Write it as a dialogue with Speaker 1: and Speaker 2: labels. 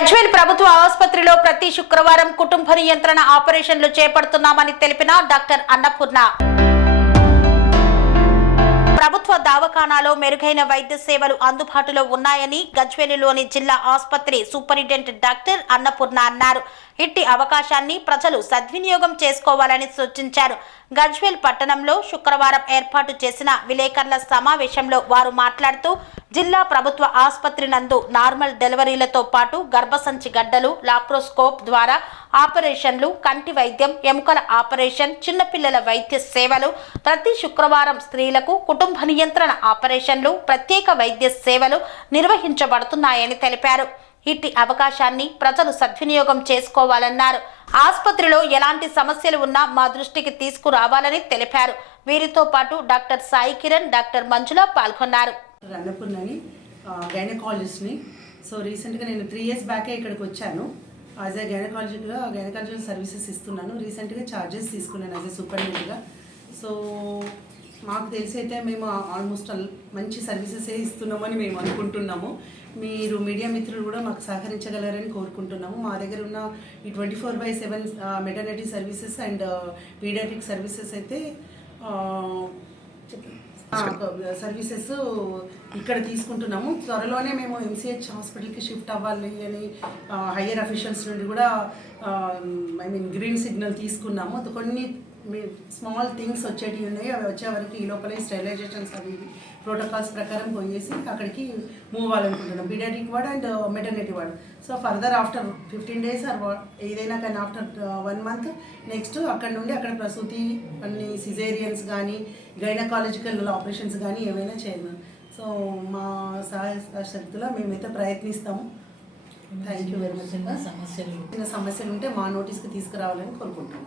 Speaker 1: గజ్వేల్ ప్రభుత్వ ఆసుపత్రిలో ప్రతి శుక్రవారం కుటుంబ నియంత్రణ ఆపరేషన్లు చేపడుతున్నామని తెలిపిన డాక్టర్ అన్నపూర్ణ. ప్రభుత్వ దవాఖానాలో మెరుగైన వైద్య సేవలు అందుబాటులో ఉన్నాయని గజ్వేలిలోని జిల్లా ఆసుపత్రి సూపరింటెండెంట్ డాక్టర్ అన్నపూర్ణ అన్నారు. ఇట్టి అవకాశాన్ని ప్రజలు సద్వినియోగం చేసుకోవాలని సూచించారు. గజ్వేల్ పట్టణంలో శుక్రవారం ఏర్పాటు చేసిన విలేకరుల సమావేశంలో వారు మాట్లాడుతూ జిల్లా ప్రభుత్వ ఆసుపత్రి నందు నార్మల్ డెలివరీలతో పాటు గర్భసంచి గడ్డలు లాప్రోస్కోప్ ద్వారా ఆపరేషన్లు కంటి వైద్యం ఎముకల ఆపరేషన్ చిన్నపిల్లల వైద్య సేవలు ప్రతి శుక్రవారం స్త్రీలకు కుటుంబ నియంత్రణ ఆపరేషన్లు ప్రత్యేక వైద్య సేవలు నిర్వహించబడుతున్నాయని తెలిపారు. ఇట్టి అవకాశాన్ని ప్రజలు సద్వినియోగం చేసుకోవాలన్నారు. ఆసుపత్రిలో ఎలాంటి సమస్యలు ఉన్నా మా దృష్టికి తీసుకురావాలని తెలిపారు. వీరితో పాటు డాక్టర్ సాయి కిరణ్ డాక్టర్ మంజుల పాల్గొన్నారు.
Speaker 2: అన్నపూర్ణని గైనకాలజిస్ట్ని సో రీసెంట్గా నేను త్రీ ఇయర్స్ బ్యాకే ఇక్కడికి వచ్చాను. యాజ్ ఏ గైనకాలజీగా గైనకాలజీ సర్వీసెస్ ఇస్తున్నాను. రీసెంట్గా ఛార్జెస్ తీసుకున్నాను యాజ్ ఏ సూపరింటెండెంట్గా. సో మాకు తెలిసి అయితే మేము ఆల్మోస్ట్ మంచి సర్వీసెసే ఇస్తున్నామని మేము అనుకుంటున్నాము. మీరు మీడియా మిత్రులు కూడా మాకు సహకరించగలరని కోరుకుంటున్నాము. మా దగ్గర ఉన్న ఈ twenty four by seven maternity services and paediatric services అయితే చెప్పండి. సర్వీసెస్ ఇక్కడ తీసుకుంటున్నాము. త్వరలోనే మేము ఎంసీహెచ్ హాస్పిటల్కి షిఫ్ట్ అవ్వాలి అని హయ్యర్ అఫీషియల్స్ నుండి కూడా ఐ మీన్ గ్రీన్ సిగ్నల్ తీసుకున్నాము. కొన్ని కొన్ని స్మాల్ థింగ్స్ వచ్చేటివి ఉన్నాయి అవి వచ్చే వరకు ఈ లోపల స్టెరిలైజేషన్స్ అవి ప్రోటోకాల్స్ ప్రకారం పోయేసి అక్కడికి move అవ్వాలనుకుంటున్నాం. Paediatric ward and maternity ward so further after fifteen days or ఏదైనా కానీ ఆఫ్టర్ వన్ మంత్ నెక్స్ట్ అక్కడ నుండి అక్కడ ప్రసూతి అన్ని సిజేరియన్స్ కానీ గైనకాలజికల్ ఆపరేషన్స్ కానీ ఏమైనా చేయను సో మా సహాయ శక్తిలో మేమైతే ప్రయత్నిస్తాము. థ్యాంక్ యూ వెరీ మచ్
Speaker 3: సమస్యలు?
Speaker 2: చిన్న సమస్యలు ఉంటే మా నోటీస్కి తీసుకురావాలని కోరుకుంటున్నాం.